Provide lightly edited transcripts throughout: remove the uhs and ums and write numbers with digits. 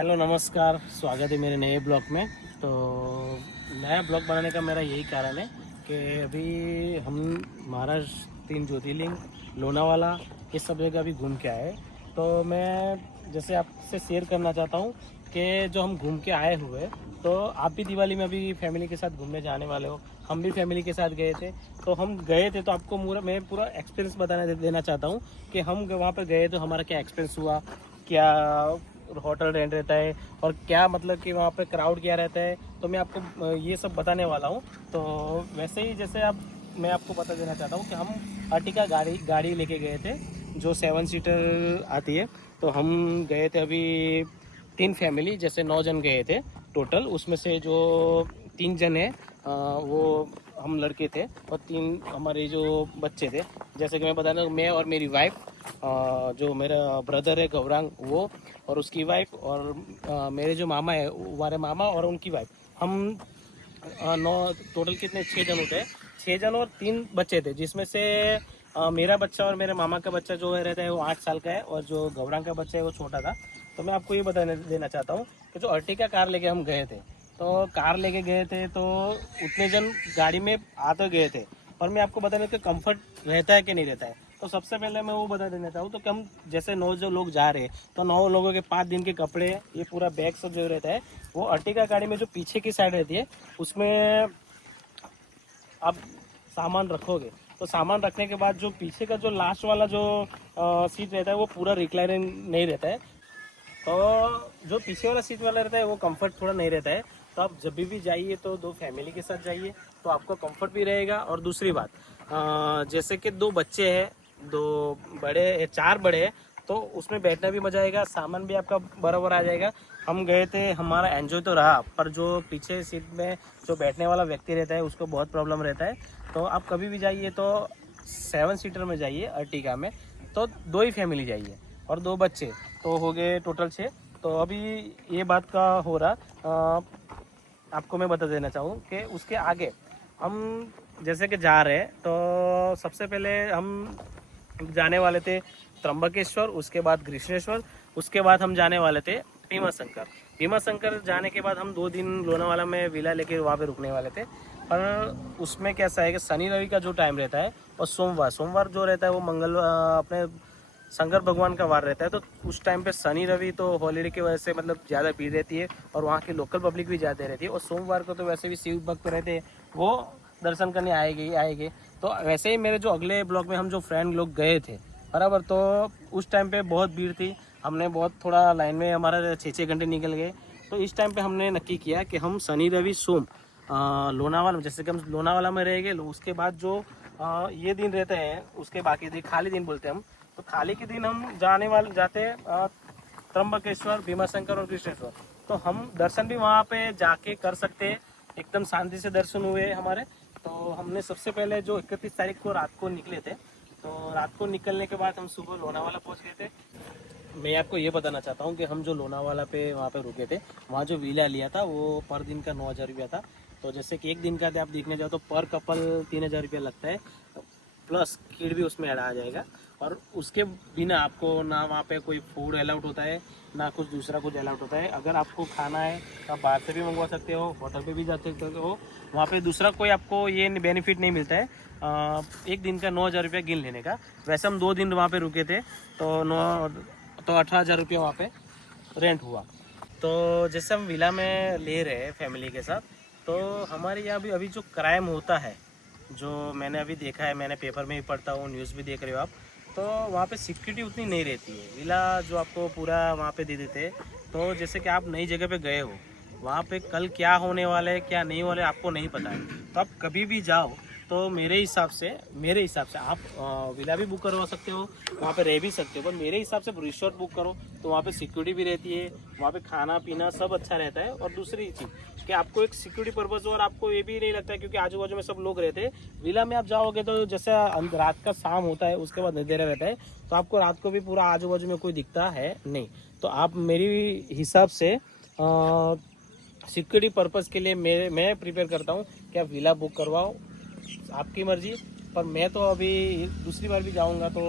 Hello नमस्कार, स्वागत है मेरे नए ब्लॉग में। तो नया ब्लॉग बनाने का मेरा यही कारण है कि अभी हम महाराष्ट्र 3 ज्योतिर्लिंग, लोनावाला, ये सब जगह अभी घूम के आए। तो मैं जैसे आपसे शेयर करना चाहता हूँ कि जो हम घूम के आए हुए, तो आप भी दिवाली में अभी फैमिली के साथ घूमने जाने वाले हो। हम भी फैमिली के साथ गए थे। तो हम गए थे तो आपको मैं पूरा एक्सपीरियंस देना चाहता हूँ कि हम वहाँ पर गए तो हमारा क्या एक्सपीरियंस हुआ, क्या होटल रेंट रहता है और क्या मतलब कि वहाँ पे क्राउड क्या रहता है। तो मैं आपको ये सब बताने वाला हूँ। तो वैसे ही जैसे मैं आपको बता देना चाहता हूँ कि हम अर्टिका गाड़ी लेके गए थे जो 7 सीटर आती है। तो हम गए थे अभी 3 फैमिली, जैसे 9 जन गए थे टोटल। उसमें से जो 3 जन है वो हम लड़के थे और 3 हमारे जो बच्चे थे। जैसे कि मैं बता रहा हूँ, मैं और मेरी वाइफ, जो मेरा ब्रदर है गौरांग वो और उसकी वाइफ, और मेरे जो मामा है हमारे मामा और उनकी वाइफ, हम 9 टोटल कितने 6 जन होते हैं। 6 जन और 3 बच्चे थे, जिसमें से मेरा बच्चा और मेरे मामा का बच्चा जो है रहता है वो 8 साल का है और जो गौरांग का बच्चा है वो छोटा था। तो मैं आपको ये देना चाहता हूँ कि जो अर्टिका कार लेके हम गए थे, तो कार लेके गए थे तो उतने जन गाड़ी में आ तो गए थे, और मैं आपको बता दें कि कंफर्ट रहता है कि नहीं रहता है। तो सबसे पहले मैं वो बता देना चाहूँ तो कि हम जैसे 9 जो लोग जा रहे हैं, तो 9 लोगों के 5 दिन के कपड़े, ये पूरा बैग सब जो रहता है, वो अर्टिगा गाड़ी में जो पीछे की साइड रहती है उसमें आप सामान रखोगे। तो सामान रखने के बाद जो पीछे का जो लास्ट वाला जो सीट रहता है वो पूरा रिक्लाइनिंग नहीं रहता है। तो जो पीछे वाला सीट वाला रहता है वो कंफर्ट थोड़ा नहीं रहता है। तो आप जब भी जाइए तो 2 फैमिली के साथ जाइए, तो आपको कंफर्ट भी रहेगा। और दूसरी बात, जैसे कि 2 बच्चे हैं, 2 बड़े, 4 बड़े हैं, तो उसमें बैठना भी मजा आएगा, सामान भी आपका बराबर आ जाएगा। हम गए थे, हमारा एंजॉय तो रहा, पर जो पीछे सीट में जो बैठने वाला व्यक्ति रहता है उसको बहुत प्रॉब्लम रहता है। तो आप कभी भी जाइए तो 7 सीटर में जाइए अर्टिगा में, तो 2 ही फैमिली जाइए और 2 बच्चे, तो हो गए टोटल 6। तो अभी ये बात का हो रहा, आपको मैं बता देना चाहूँ कि उसके आगे हम जैसे कि जा रहे हैं, तो सबसे पहले हम जाने वाले थे त्र्यंबकेश्वर, उसके बाद कृष्णेश्वर, उसके बाद हम जाने वाले थे भीमा शंकर। भीमा शंकर जाने के बाद हम 2 दिन लोनावाला में विला लेके वहाँ पे रुकने वाले थे। पर उसमें कैसा है कि शनि रवि का जो टाइम रहता है और सोमवार जो रहता है वो अपने शंकर भगवान का वार रहता है। तो उस टाइम पे शनि रवि तो हॉलीडे की वजह से मतलब ज़्यादा भीड़ रहती है और वहाँ की लोकल पब्लिक भी ज़्यादा रहती है। और सोमवार को तो वैसे भी शिव भक्त रहते हैं, वो दर्शन करने आएंगे। तो वैसे ही मेरे जो अगले ब्लॉक में हम जो फ्रेंड लोग गए थे बराबर, तो उस टाइम पे बहुत भीड़ थी। हमने बहुत थोड़ा लाइन में हमारा 6-6 घंटे निकल गए। तो इस टाइम पे हमने नक्की किया कि हम शनि रवि सोम लोनावाला, जैसे कि हम लोनावाला में रहेंगे, उसके बाद जो ये दिन रहते हैं उसके बाकी दिन खाली दिन बोलते हैं हम। तो खाली के दिन हम जाते हैं त्र्यंबकेश्वर, भीमाशंकर और कृष्णेश्वर। तो हम दर्शन भी वहाँ पे जाके कर सकते हैं, एकदम शांति से दर्शन हुए हमारे। तो हमने सबसे पहले जो 31 तारीख को रात को निकले थे, तो रात को निकलने के बाद हम सुबह लोनावाला पहुँच गए थे। मैं आपको ये बताना चाहता हूँ कि हम जो लोनावाला पे वहाँ पे रुके थे, वहाँ जो विला लिया था वो पर दिन का 9,000 रुपया था। तो जैसे कि एक दिन का आप देखने जाओ तो पर कपल 3,000 रुपया लगता है, प्लस किड भी उसमें ऐड आ जाएगा। और उसके बिना आपको ना वहाँ पे कोई फूड अलाउड होता है, ना कुछ दूसरा कुछ अलाउड होता है। अगर आपको खाना है तो आप बाहर से भी मंगवा सकते हो, होटल पे भी जा सकते हो। वहाँ पे दूसरा कोई आपको ये बेनिफिट नहीं मिलता है एक दिन का 9,000 रुपया गिन लेने का। वैसे हम 2 दिन वहाँ पे रुके थे, तो 18,000 रुपया वहाँ पे रेंट हुआ। तो जैसे हम विला में ले रहे हैं फैमिली के साथ, तो हमारे यहाँ भी अभी जो क्राइम होता है, जो मैंने अभी देखा है, मैंने पेपर में भी पढ़ता हूँ, न्यूज़ भी देख रहे हो आप, तो वहाँ पे सिक्योरिटी उतनी नहीं रहती है। विला जो आपको पूरा वहाँ पे दे देते हैं, तो जैसे कि आप नई जगह पे गए हो, वहाँ पे कल क्या होने वाला है क्या नहीं वाले आपको नहीं पता है। तो आप कभी भी जाओ तो मेरे हिसाब से आप विला भी बुक करवा सकते हो, वहाँ पे रह भी सकते हो, पर मेरे हिसाब से रिसोर्ट बुक करो। तो वहाँ पे सिक्योरिटी भी रहती है, वहाँ पे खाना पीना सब अच्छा रहता है। और दूसरी चीज़ कि आपको एक सिक्योरिटी पर्पज़, और आपको ये भी नहीं लगता है क्योंकि आजू बाजू में सब लोग रहते हैं। विला में आप जाओगे तो जैसे रात का शाम होता है उसके बाद अंधेरा रहता है, तो आपको रात को भी पूरा आजू बाजू में कोई दिखता है नहीं। तो आप मेरी हिसाब से सिक्योरिटी पर्पज़ के लिए मैं प्रिपेयर करता हूँ कि आप विला बुक करवाओ, आपकी मर्जी। पर मैं तो अभी दूसरी बार भी जाऊंगा तो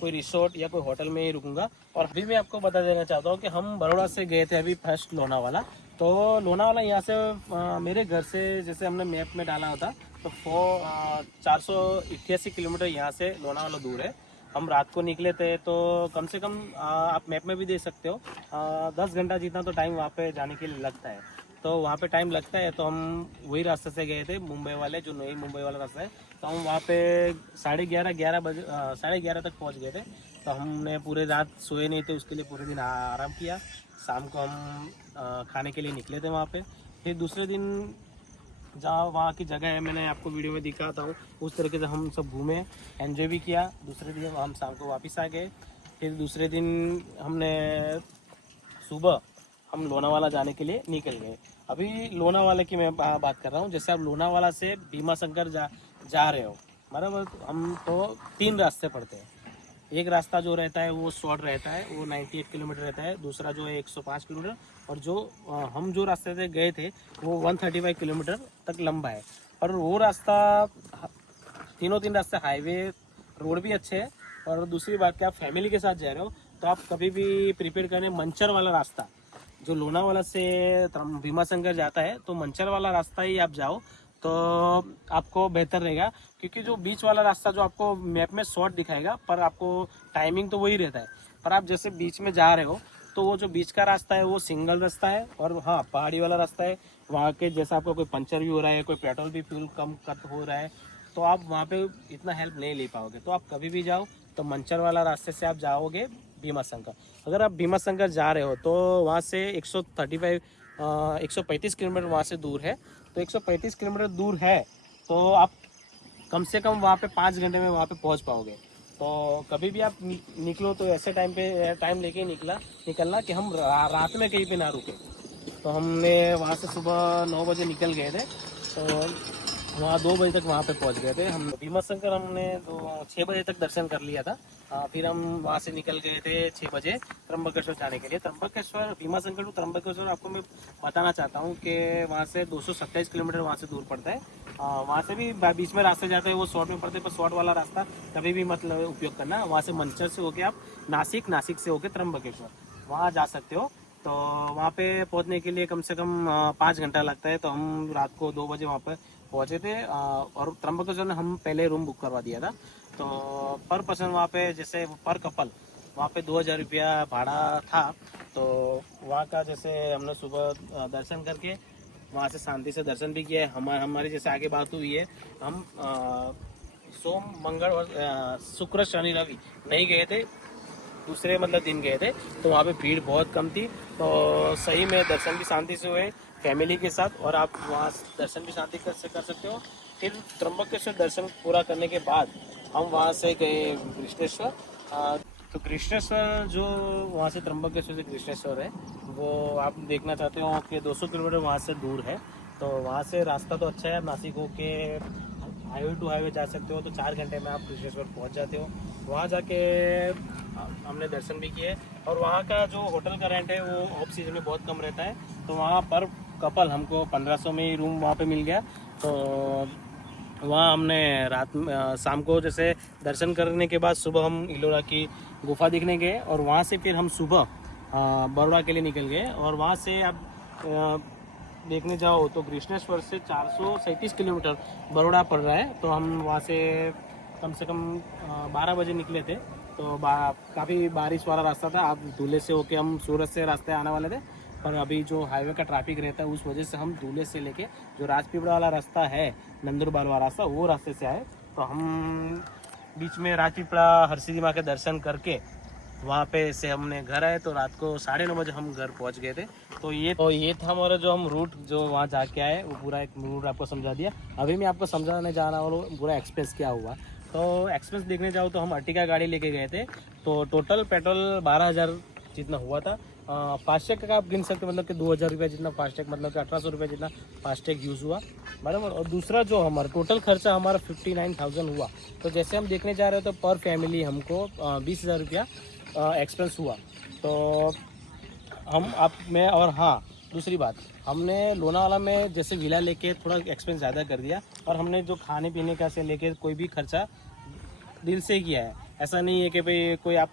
कोई रिसोर्ट या कोई होटल में ही रुकूंगा। और अभी मैं आपको बता देना चाहता हूँ कि हम बड़ौदा से गए थे अभी फर्स्ट लोनावाला। तो लोनावाला यहाँ से मेरे घर से जैसे हमने मैप में डाला होता तो 488 किलोमीटर यहाँ से लोनावाला दूर है। हम रात को निकले थे तो कम से कम आप मैप में भी देख सकते हो 10 घंटा जितना तो टाइम वहाँ पे जाने के लिए लगता है। तो वहाँ पे टाइम लगता है तो हम वही रास्ते से गए थे, मुंबई वाले, जो नई मुंबई वाला रास्ता है। तो हम वहाँ पे 11:30 बजे 11:30 तक पहुँच गए थे। तो हमने पूरे रात सोए नहीं थे, उसके लिए पूरे दिन आराम किया। शाम को हम खाने के लिए निकले थे वहाँ पे। फिर दूसरे दिन जहाँ वहाँ की जगह है मैंने आपको वीडियो में दिखाता हूँ, उस तरीके से हम सब घूमे, एंजॉय भी किया। दूसरे दिन हम शाम को वापस आ गए। फिर दूसरे दिन हमने सुबह हम लोनावाला जाने के लिए निकल गए। अभी लोनावाला की मैं बात कर रहा हूँ। जैसे आप लोनावाला से भीमा शंकर जा रहे हो, मतलब हम तो 3 रास्ते पड़ते हैं। एक रास्ता जो रहता है वो शॉर्ट रहता है, वो 98 किलोमीटर रहता है। दूसरा जो है 105 किलोमीटर, और जो हम जो रास्ते से गए थे वो 135 किलोमीटर तक लंबा है। और वो रास्ता तीन रास्ते हाईवे रोड भी अच्छे हैं। और दूसरी बात कि आप फैमिली के साथ जा रहे हो तो आप कभी भी प्रिपेयर करें मंचर वाला रास्ता, जो लोनावाला से भीमा शंकर जाता है, तो मंचर वाला रास्ता ही आप जाओ तो आपको बेहतर रहेगा। क्योंकि जो बीच वाला रास्ता जो आपको मैप में शॉर्ट दिखाएगा, पर आपको टाइमिंग तो वही रहता है। पर आप जैसे बीच में जा रहे हो तो वो जो बीच का रास्ता है वो सिंगल रास्ता है, और हाँ पहाड़ी वाला रास्ता है। वहाँ के जैसा आपको कोई पंचर भी हो रहा है, कोई पेट्रोल भी फ्यूल कम कट हो रहा है, तो आप वहाँ पे इतना हेल्प नहीं ले पाओगे। तो आप कभी भी जाओ तो मंचर वाला रास्ते से आप जाओगे भीमा शंकर। अगर आप भीमा शंकर जा रहे हो तो वहाँ से 135 किलोमीटर वहाँ से दूर है। तो 135 किलोमीटर दूर है तो आप कम से कम वहाँ पे 5 घंटे में वहाँ पे पहुँच पाओगे। तो कभी भी आप निकलो तो ऐसे टाइम लेके निकलना कि हम रात में कहीं पे ना रुके। तो हमने वहाँ से सुबह 9 बजे निकल गए थे, तो वहाँ 2 बजे तक वहाँ पे पहुँच गए थे। हम भीमा शंकर हमने तो 6 बजे तक दर्शन कर लिया था। फिर हम वहाँ से निकल गए थे 6 बजे त्र्यंबकेश्वर जाने के लिए। त्र्यंबकेश्वर, भीमा शंकर टू त्र्यंबकेश्वर आपको मैं बताना चाहता हूँ कि वहाँ से 227 किलोमीटर वहाँ से दूर पड़ता है। वहाँ से भी बीच में रास्ते जाते हैं वो शॉर्ट में पड़ते हैं, पर शॉर्ट वाला रास्ता कभी भी मतलब उपयोग करना। वहाँ से मंचर से होके आप नासिक से होके त्र्यंबकेश्वर वहाँ जा सकते हो। तो वहाँ पे पहुँचने के लिए कम से कम 5 घंटा लगता है। तो हम रात को 2 बजे वहाँ पर पहुँचे थे, और त्र्यंबकेश्वर में हम पहले रूम बुक करवा दिया था। तो पर पर्सन वहाँ पे जैसे पर कपल वहाँ पे 2000 रुपया भाड़ा था। तो वहाँ का जैसे हमने सुबह दर्शन करके वहाँ से शांति से दर्शन भी किया है। हमारी जैसे आगे बात हुई है, हम सोम मंगल और शुक्र शनि रवि नहीं गए थे, दूसरे मतलब दिन गए थे। तो वहाँ पे भीड़ बहुत कम थी, तो सही में दर्शन भी शांति से हुए फैमिली के साथ, और आप वहाँ दर्शन भी शांति से कर सकते हो। फिर त्र्यंबकेश्वर दर्शन पूरा करने के बाद हम वहाँ से गए कृष्णेश्वर। तो कृष्णेश्वर जो वहाँ से त्र्यंबकेश्वर से कृष्णेश्वर है, वो आप देखना चाहते हो कि 200 किलोमीटर वहाँ से दूर है। तो वहाँ से रास्ता तो अच्छा है, नासिक होके हाईवे टू हाईवे जा सकते हो। तो 4 घंटे में आप कृष्णेश्वर पहुँच जाते हो। वहाँ जाके हमने दर्शन भी किए। और वहाँ का जो होटल का रेंट है वो ऑफ सीजन में बहुत कम रहता है। तो वहाँ पर कपल हमको 1500 में ही रूम वहाँ पे मिल गया। तो वहाँ हमने शाम को जैसे दर्शन करने के बाद सुबह हम इलोरा की गुफा देखने गए, और वहाँ से फिर हम सुबह बड़ौदा के लिए निकल गए। और वहाँ से आप देखने जाओ तो कृष्णेश्वर से 437 किलोमीटर बड़ौदा पड़ रहा है। तो हम वहाँ से कम 12 बजे निकले थे। तो काफ़ी बारिश वाला रास्ता था। आप दूल्हे से होके हम सूरत से रास्ते आने वाले थे, पर अभी जो हाईवे का ट्रैफिक रहता है उस वजह से हम दूल्हे से लेके जो राजपीपला वाला रास्ता है, नंदुरबार वाला रास्ता, वो रास्ते से आए। तो हम बीच में राजपीपला हरसिद्धि माँ के दर्शन करके वहाँ पे से हमने घर आए। तो रात को 9:30 बजे हम घर पहुँच गए थे। तो ये था हमारा जो हम रूट जो वहाँ जाके आए, वो पूरा एक रूट आपको समझा दिया। अभी मैं आपको समझाने जाना वाला पूरा एक्सपेंस क्या हुआ। तो एक्सपेंस देखने जाओ तो हम अर्टिगा गाड़ी लेके गए थे। तो टोटल पेट्रोल 12,000 जितना हुआ था। फास्टैग का आप गिन सकते हो, मतलब कि 2,000 रुपये जितना फास्टैग, मतलब कि 1,800 रुपये जितना फास्टैग यूज़ हुआ, बराबर। और दूसरा जो हमारा टोटल खर्चा हमारा 59,000 हुआ। तो जैसे हम देखने जा रहे हो तो पर फैमिली हमको 20,000 रुपया एक्सपेंस हुआ। तो हम आप में, और हाँ दूसरी बात, हमने लोनावाला में जैसे विला लेके थोड़ा एक्सपेंस ज़्यादा कर दिया, और हमने जो खाने पीने का से लेके कोई भी खर्चा दिल से किया है। ऐसा नहीं है कि भाई कोई आप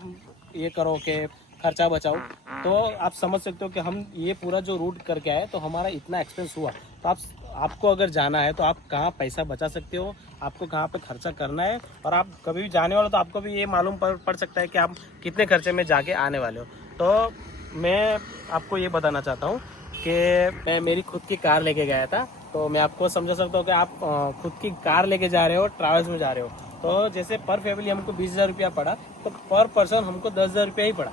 ये करो कि खर्चा बचाओ। तो आप समझ सकते हो कि हम ये पूरा जो रूट करके आए तो हमारा इतना एक्सपेंस हुआ। तो आपको अगर जाना है तो आप कहाँ पैसा बचा सकते हो, आपको कहाँ पे खर्चा करना है, और आप कभी भी जाने वाले हो तो आपको भी ये मालूम पड़ सकता है कि आप कितने खर्चे में जाके आने वाले हो। तो मैं आपको ये बताना चाहता हूँ कि मैं मेरी खुद की कार लेके गया था। तो मैं आपको समझा सकता हूँ कि आप खुद की कार लेके जा रहे हो, ट्रैवल्स में जा रहे हो, तो जैसे पर फैमिली हमको 20,000 रुपया पड़ा, तो पर पर्सन हमको 10,000 रुपया ही पड़ा,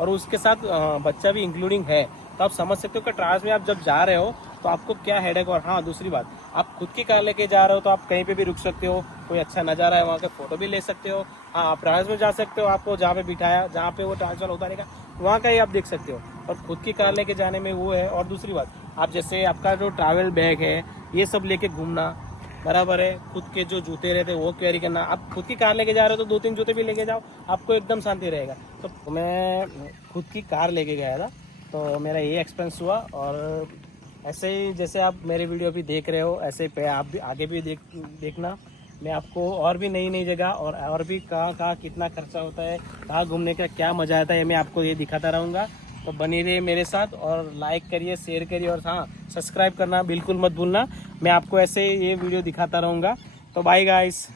और उसके साथ बच्चा भी इंक्लूडिंग है। तो आप समझ सकते हो कि ट्रैवल्स में आप जब जा रहे हो तो आपको क्या हेडेक। और हाँ, दूसरी बात, आप खुद की कार लेके जा रहे हो तो आप कहीं पे भी रुक सकते हो, कोई अच्छा नज़ारा है वहाँ का फोटो भी ले सकते हो। हाँ, आप ट्रैवल्स में जा सकते हो, आपको जहाँ पे बिठाया, जहाँ पे वो ट्रांसफर उतारेगा वहाँ का ही आप देख सकते हो। और खुद की कार लेके जाने में वो है। और दूसरी बात, आप जैसे आपका जो ट्रैवल बैग है ये सब लेके घूमना, बराबर है। खुद के जो जूते रहते हैं वो कैरी करना। आप खुद की कार लेके जा रहे हो तो 2-3 जूते भी लेके जाओ, आपको एकदम शांति रहेगा। तो मैं खुद की कार लेके गया था, तो मेरा ये एक्सपेंस हुआ। और ऐसे ही जैसे आप मेरे वीडियो भी देख रहे हो, ऐसे पे आप भी आगे भी देखना। मैं आपको और भी नई नई जगह और भी कहाँ कितना खर्चा होता है, कहाँ घूमने का क्या मज़ा आता है, मैं आपको ये दिखाता रहूँगा। तो बनी रहिए मेरे साथ, और लाइक करिए, शेयर करिए, और हाँ, सब्सक्राइब करना बिल्कुल मत भूलना। मैं आपको ऐसे ये वीडियो दिखाता रहूँगा। तो बाय गाइस।